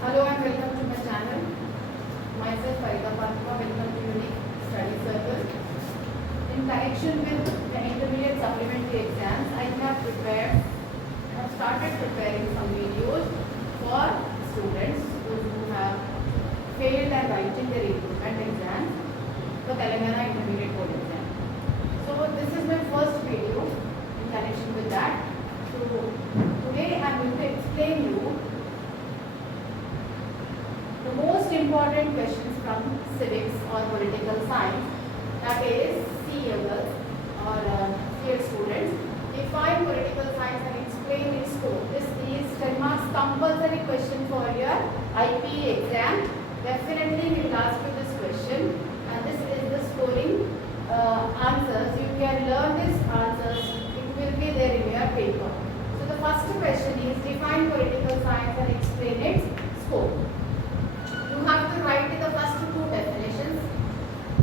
Hello and welcome to my channel. Myself Farida Fatima, welcome to Unique Study Circle. In connection with the intermediate supplementary exams, I have started preparing some videos for students who have failed at writing their improvement exams for Telangana Intermediate Board exam. So this is my first video in connection with that. So today I am going to explain you the most important questions from civics or political science, that is CA girls or CA students. Define political science and explain its scope. This is 10 marks compulsory question for your IP exam. Definitely we will ask you this question, and this is the scoring answers. You can learn these answers. It will be there in your paper. So the first question is define political science and explain its scope. You have to write the first two definitions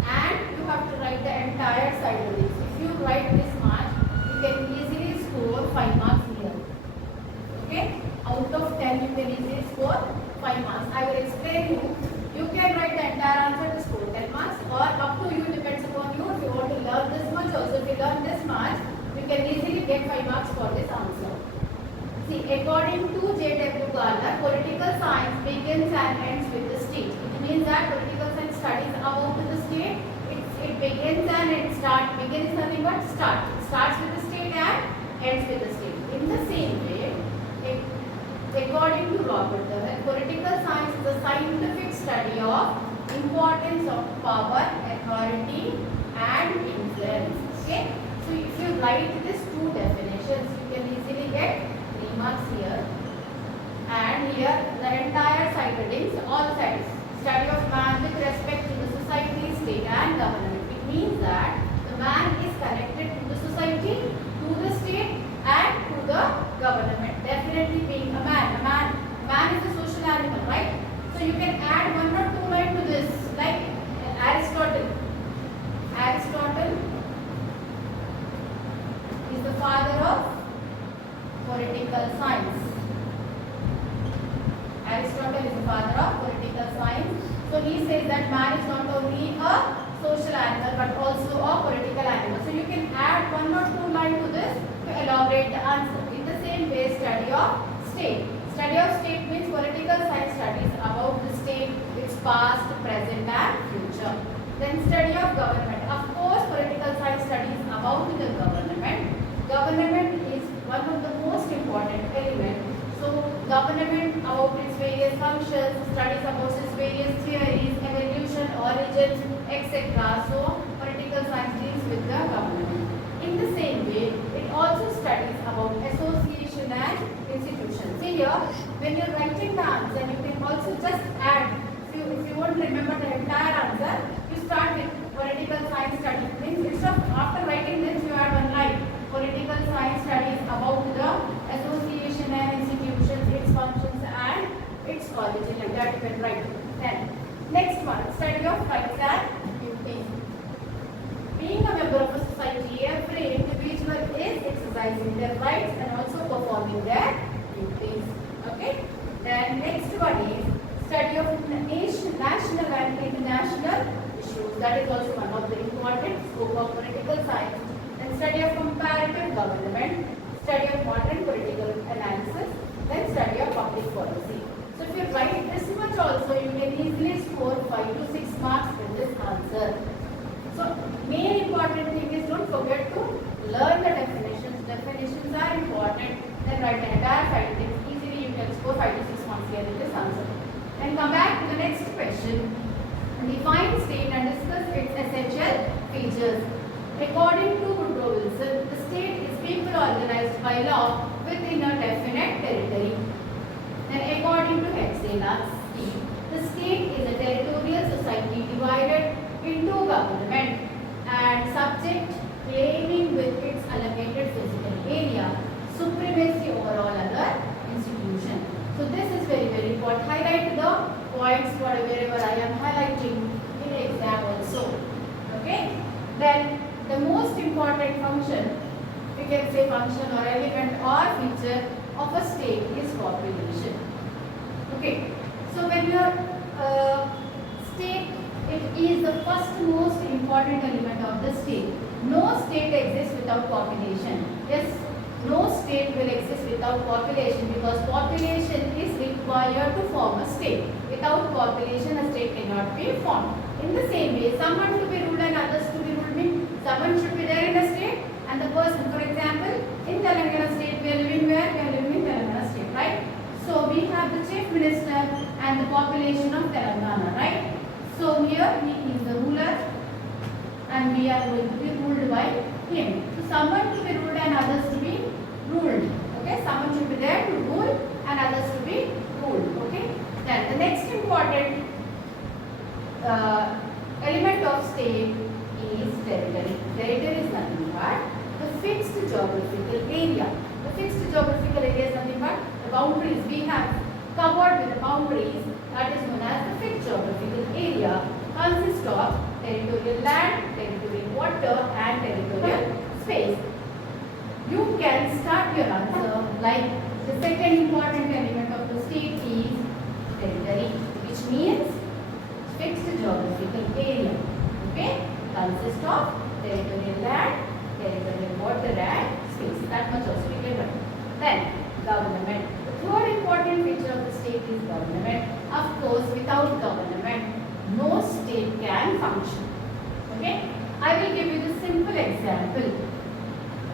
and you have to write the entire side of this. If you write this much, you can easily score 5 marks here. Okay? Out of 10, you can easily score 5 marks. I will explain you. You can write the entire answer to score 10 marks, or up to you, depends upon you. If you want to learn this much also, if you learn this much, you can easily get 5 marks for this answer. See, according to J.W. Gardner, political science begins and ends with the state. It means that political science studies about the state. It begins and it starts. Begin is nothing but start. It starts with the state and ends with the state. In the same way, according to Robert Dewey, political science is a scientific study of importance of power, authority, and influence. Okay. So if you write these two definitions, you can easily get 3 marks here, and here the entire side headings, all sides. Study of man with respect to the society, state and government. It means that the man is connected to the society, to the state and to the government. Definitely being a man. Man is a social animal, right? So you can add 1 or 2 lines to this, like Aristotle. Aristotle is the father of political science. Aristotle is the father of political science. So he says that man is not only a social animal but also a political animal. So you can add 1 or 2 lines to this to elaborate the answer. In the same way, study of state. Study of state means political science studies about the state, its past, present and future. Then study of government. Of course, political science studies about the government. Government is one of the most important elements. So government about its various functions, studies about its various theories, evolution, origins, etc. So political science deals with the government. In the same way, it also studies about association and institutions. See here, when you're writing the answer, you can also just add. If you won't remember the entire answer, you start with political science studies. Means instead of after writing this, you add 1 line. Political science studies about the association and institutions, its functions and its origin, like that you can write. Then next one, study of rights and duties. Being a member of a society, every individual is exercising their rights and also performing their duties. Okay. Then next one is study of national and international issues. That is also one of the important scope of political science. Then study of comparative government, study of modern political analysis, then study of public policy. So if you write this much also, you can easily score 5 to 6 marks in this answer. So main important thing is don't forget to learn the definitions. Definitions are important. Then write the entire findings. Easily you can score 5 to 6 marks here in this answer. And come back to the next question. Define state and discuss its essential features. According to Woodrow Wilson, the state is people organized by law within a definite territory. Then according to Hexela, the state is a territorial society divided into government and subject claiming with its allocated physical area supremacy over all other institutions. So this is very, very important. Highlight the points wherever I am highlighting in the exam also. Okay. Then the most important function, we can say function or element or feature of a state is population. Okay. So when your state, it is the first most important element of the state. No state exists without population. Yes, no state will exist without population, because population is required to form a state. Without population, a state cannot be formed. In the same way, someone to be ruled and others to be ruled means someone should be there in a state and the person, for example, in Telangana state, we are living where? We are living in Telangana state, right? So we have the chief minister and the population of Telangana, right? So here he is the ruler and we are going to be ruled by him. So someone to be ruled and others to be ruled. Okay, someone should be there to rule and others to be ruled. Okay. Then the next important element of state is territory. Territory is nothing but the fixed geographical area. The fixed geographical area is nothing but the boundaries. We have covered with the boundaries, that is known as the fixed geographical area, consists of territorial land, territorial water and territorial space. You can start your answer like the second important element of the state is territory, which means fixed geographical area. Okay, consists of territorial land, territorial water and space. That much also we can write. Then government. The third important feature of the state is government. Of course, without government, no state can function. Okay, I will give you the simple example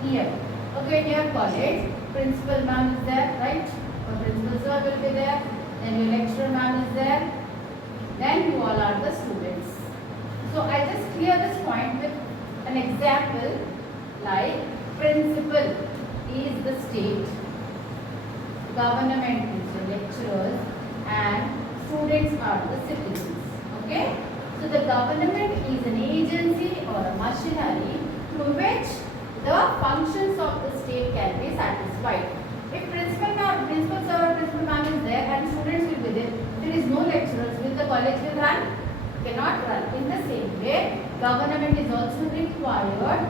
here. Okay, in your college, principal ma'am is there, right? Or principal sir will be there. Then your lecturer ma'am is there. Then you all are the students. So I just clear this point with an example like principal is the state, government is the lecturers and students are the citizens. Okay? So the government is an agency or a machinery through which the functions of the state can be satisfied. If principal sir or principal ma'am is there and students will be there is no lecturers, will the college will run? Cannot run. In the same way, government is also required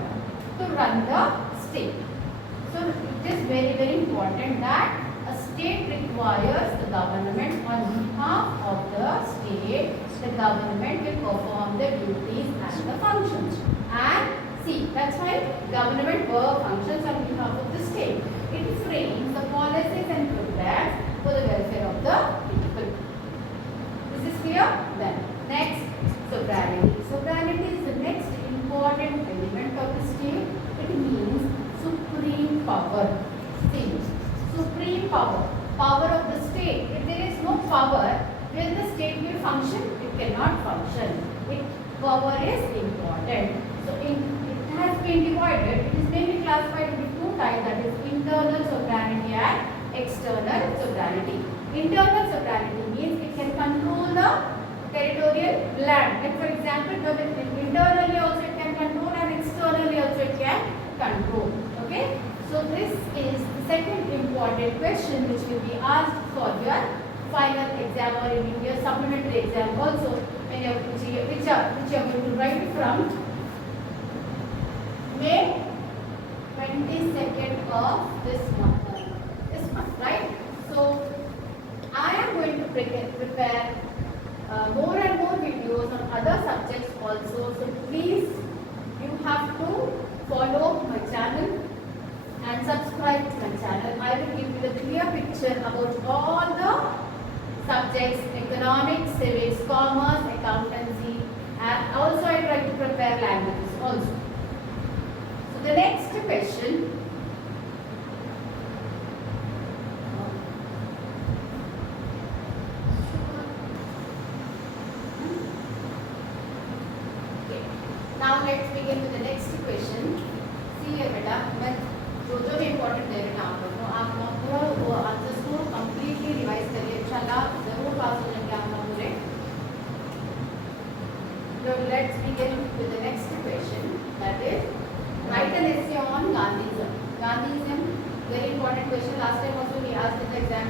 to run the state. So it is very, very important that a state requires the government on behalf of the state. The government will perform the duties and the functions. And see, that's why government functions on behalf of the state. It frames the policies and programs for the welfare of the people. This is clear? Then next, sovereignty. Sovereignty is the next important element of the state. It means supreme power. See, supreme power. Power of the state. If there is no power, will the state will function? It cannot function. Power is important. So it has been divided. It is mainly classified into two types, that is internal sovereignty and external sovereignty. Internal sovereignty means it can control the territorial land. And for example, internally also it can control and externally also it can control. Okay. So this is the second important question which will be asked for your final exam or in your supplementary exam also, which you are going to write from May 22nd of this month, right? So I am going to prepare more and more videos on other subjects also. So please, you have to follow my channel and subscribe to my channel. I will give you the clear picture about all the subjects: economics, civics, commerce, accountancy, and also I try to prepare languages also. So the next question. Okay. Now let's begin with the next question. See here, beta. मैं जो भी important दे रहे हैं आप लोग पूरा वो answers को completely रिवाइज करिए, इंशाल्लाह जरूर पास हो जाएंगे आप लोग पूरे. So let's begin with the next question, that is write an essay on Gandhism. Gandhism, very important question. Last time also we asked in the exam,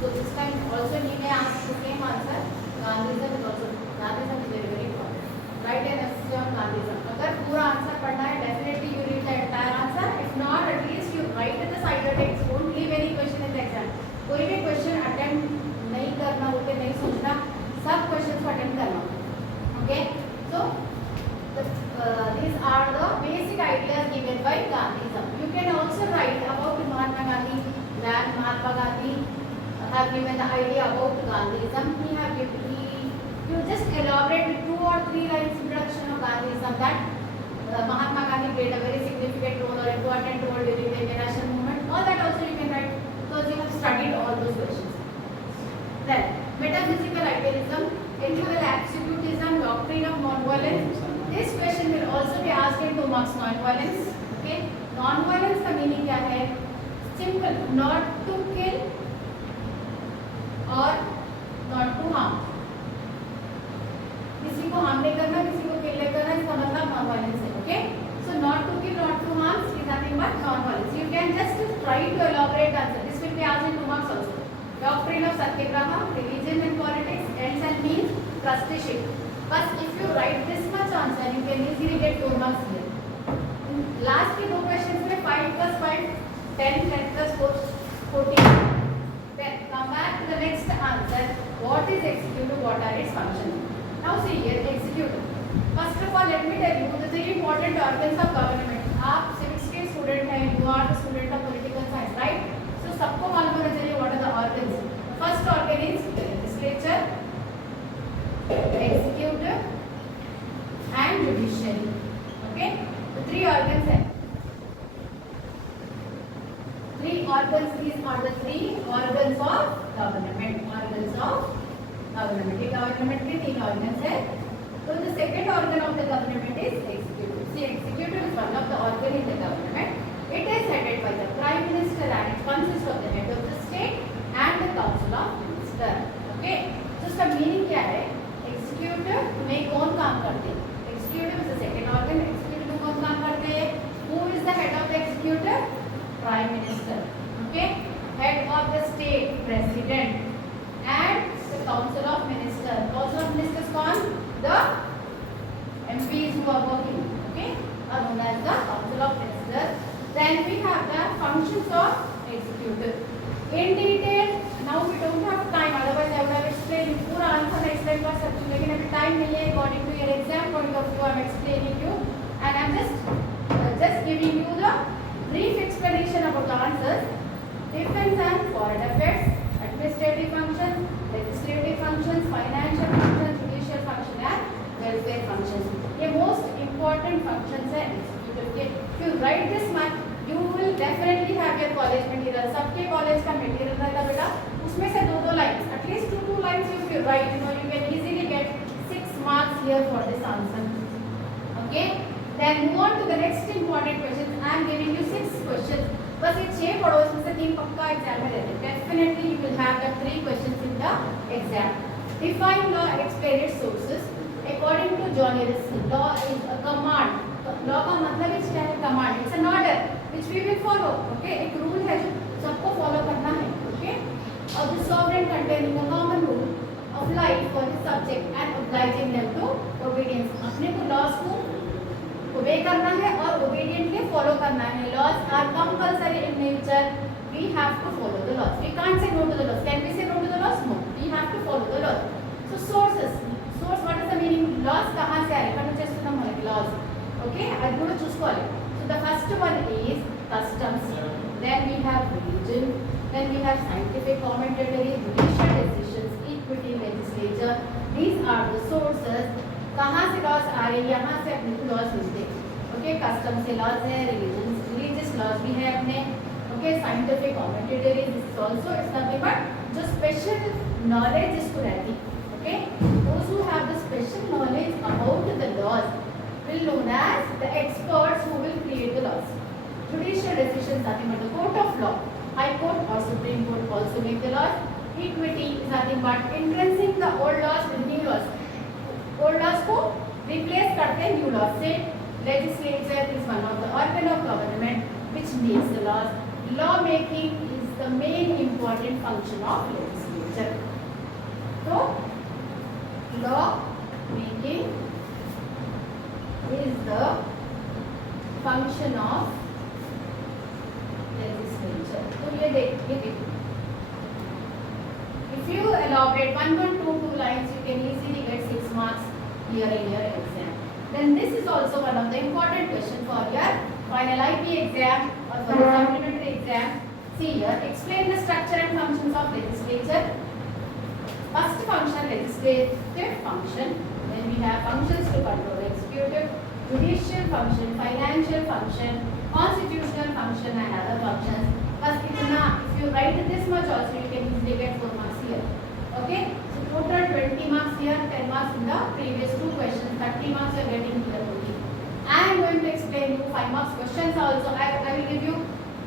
so this time also he may ask the same answer. Gandhism is very very important. Write an essay on Gandhism. अगर पूरा answer पढ़ना है, definitely you read the entire answer. If not, at least you write in the side of the text. Don't leave any question in the exam. कोई भी question attempt नहीं करना, बोलते नहीं सोचना So these are the basic ideas given by Gandhism. You can also write about Mahatma Gandhi. Then Mahatma Gandhi have given the idea about Gandhism. You just elaborate with 2 or 3 lines introduction of Gandhism that Mahatma Gandhi played a very significant role or important role during the Indian national movement. All that also you can write because you have studied all those questions. Then metaphysical idealism, ethical absolutism, doctrine of non-violence. This question will also be asked in 2 marks. Non-violence. Okay, non-violence का meaning क्या है? Simple, not to kill or not to harm. किसी को harm नहीं करना, किसी को kill नहीं करना, इसका मतलब non-violence है. Okay, so not to kill, not to harm is nothing but non-violence. You can just try to elaborate the answer. This will be asked in 2 marks also. Doctrine of Satyagraha, religion and politics, ends and means, trusteeship. But if you write this much answer, you can easily get 4 marks here. Last के 2 questions में 5 plus 5, 10, 10 plus 4, 14. Then come back to the next answer. What is executive? What are its functions? Now see here, executive. First of all, let me tell you the 3 important organs of government. आप civics के student हैं, you are the student of political science, right? So सबको मालूम होना चाहिए what are the organs. First organ is legislature, executive, and judiciary. Okay, the 3 organs हैं. 3 organs. These are the 3 organs of government. Organs of government. ये government के 3 organs हैं. So the second organ of the government is executive. See, executive is one of the organ in the government. It is headed by the Prime Minister and it consists of the head of the state and the Council of Ministers. Okay. So इसका meaning क्या है? Executive में कौन काम करते हैं? Executive is the second organ. Executive में कौन काम करते हैं? Who is the head of the executive? Prime Minister. Okay. Head of the state, President, and the Council of Ministers. Council of Ministers कौन? The MPs who are working. Okay. Are known as the Council of Ministers. Then we have the functions of executive. In detail, now we don't have time. Otherwise, I would have explained पूरा answer explain कर सकती हूँ. लेकिन अभी time नहीं है. According to your exam point of view, I am explaining you, and I am just giving you the brief explanation about the answers. Defense and foreign affairs, administrative functions, legislative functions, financial functions, judicial function, and welfare functions. ये most important functions है executive के. If you write this much, you will definitely have your college material. सबके college का material रहता बेटा. उसमें से 2 lines, at least 2 lines if you write, you can easily get 6 marks here for this answer. Okay. Then move on to the next important questions. I am giving you 6 questions. बस ये 6 पढ़ो, इसमें से 3 पक्का एग्जाम में रहते हैं. Definitely you will have the 3 questions in the exam. Define law, explain its sources. According to John Lewis, law is a command. Law का मतलब is क्या है? Command. It's an order which we will follow. Okay, एक rule है जो सबको follow करना है. Okay, of the sovereign containing a common rule of life for the subject and obliging them to obedience. अपने को laws को obey करना है और obediently follow करना है. Laws are compulsory in nature. We have to follow the laws. We can't say no to the laws. Can we say no to the laws? No. We have to follow the laws. So sources. Source, what is the meaning? Laws कहाँ से आए? कौन से सुना हमारे laws? Okay, I'm going to choose one. So the first one is customs. Then we have religion. Then we have scientific commentary, judicial decisions, equity, legislature. These are the sources. कहाँ से laws आ रहे हैं? यहाँ से अपने को laws मिलते हैं. Okay, customs से laws है, religious laws भी है अपने. Okay, scientific commentary. This is also it's nothing but जो special knowledge इसको रहती. Okay, those who have the special knowledge about the laws will known as the experts who will create the laws. Judicial decisions nothing but the court of law. High court or supreme court also make the laws. Equity is nothing but influencing the old laws with new laws. Old laws को replace करते हैं new laws से. Legislature is one of the organ of government which makes the laws. Law making is the main important function of legislature. So law making is the function of legislature. तो ये देखिए, if you elaborate 1, 2 lines, you can easily get 6 marks. here in your exam. Then this is also one of the important questions for your final IP exam or for the supplementary exam. See here, explain the structure and functions of legislature. First function, legislative function. Then we have functions to control executive, judicial function, financial function, constitutional function and other functions. First, if you write this much also, you can easily get 4 marks here. Okay? So total 20 marks here, 10 marks in the previous 2 questions, 30 marks you are getting here only. I am going to explain you 5 marks questions also. I will give you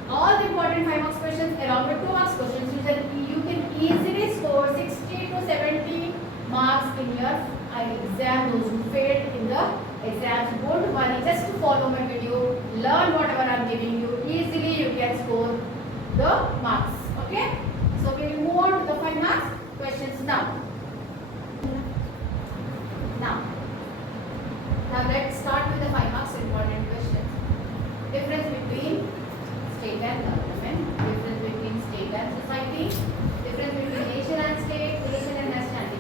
all the important 5 marks questions along with 2 marks questions. You can easily score 60 to 70 marks in your exam, those who failed in the exams. Don't worry, just to follow my video, learn whatever I am giving you, easily you can score the marks. Okay? So we will move on to the 5 marks questions now. Now let's start with the 5 marks important questions. Difference between state and government, difference between state and society, difference between nation and state, nation and nationality.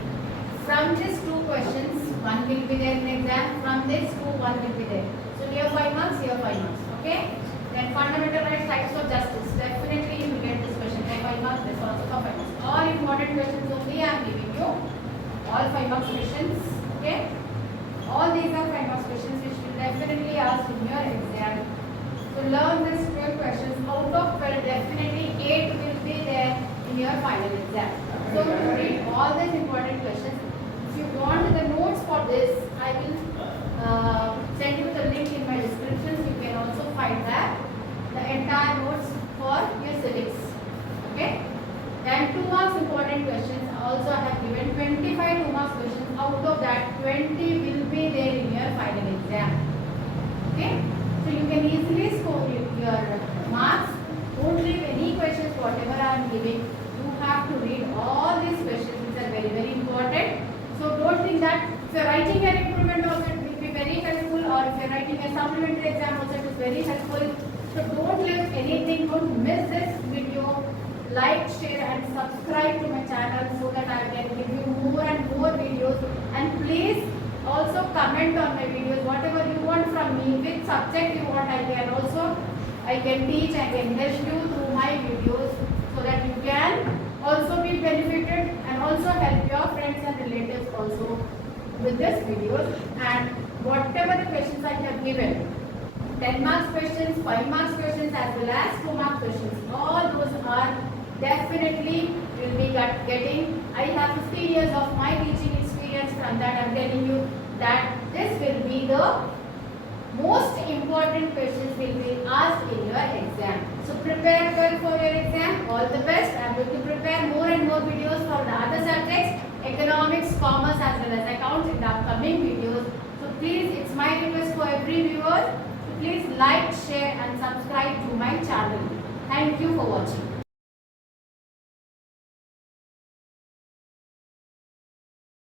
From these 2 questions, 1 will be there in exam. From this 2, 1 will be there. So here 5 marks, here 5 marks. Okay? Then fundamental rights, types of justice. Definitely you will get this question for 5 marks. This also for 5 marks. All important questions only I am giving you. All 5 marks questions. Okay? All these are 5 marks questions which will definitely ask in your exam. So learn these 12 questions. Out of 12, definitely 8 will be there in your final exam. So to read all these important questions, if you want the notes for this, I will send you the link in my description. You can also find that the entire notes for your civics. Okay? Then 2 marks important questions. Also I have given 25 2 marks questions. Out of that, 20 will be there in your final exam. Okay? So you can easily score your marks. Don't leave any questions whatever I am giving. You have to read all these questions which are very very important. So don't think that if you are writing an improvement also it will be very helpful, or if you are writing a supplementary exam also it is very helpful. So don't leave anything, don't miss this video. Like, share and subscribe to my channel so that I can give you more and more videos. And please also comment on my videos whatever you want from me, which subject you want. I can teach, I can help you through my videos so that you can also be benefited and also help your friends and relatives also with this videos. And whatever the questions I have given, 10 marks questions, 5 marks questions as well as 2 marks questions, all those are definitely will be getting. I have 15 years of my teaching experience. From that I am telling you that this will be the most important questions will be asked in your exam. So prepare well for your exam. All the best. I am going to prepare more and more videos for the other subjects, economics, commerce as well as accounts in the upcoming videos. So please, it's my request for every viewer to please like, share and subscribe to my channel. Thank you for watching.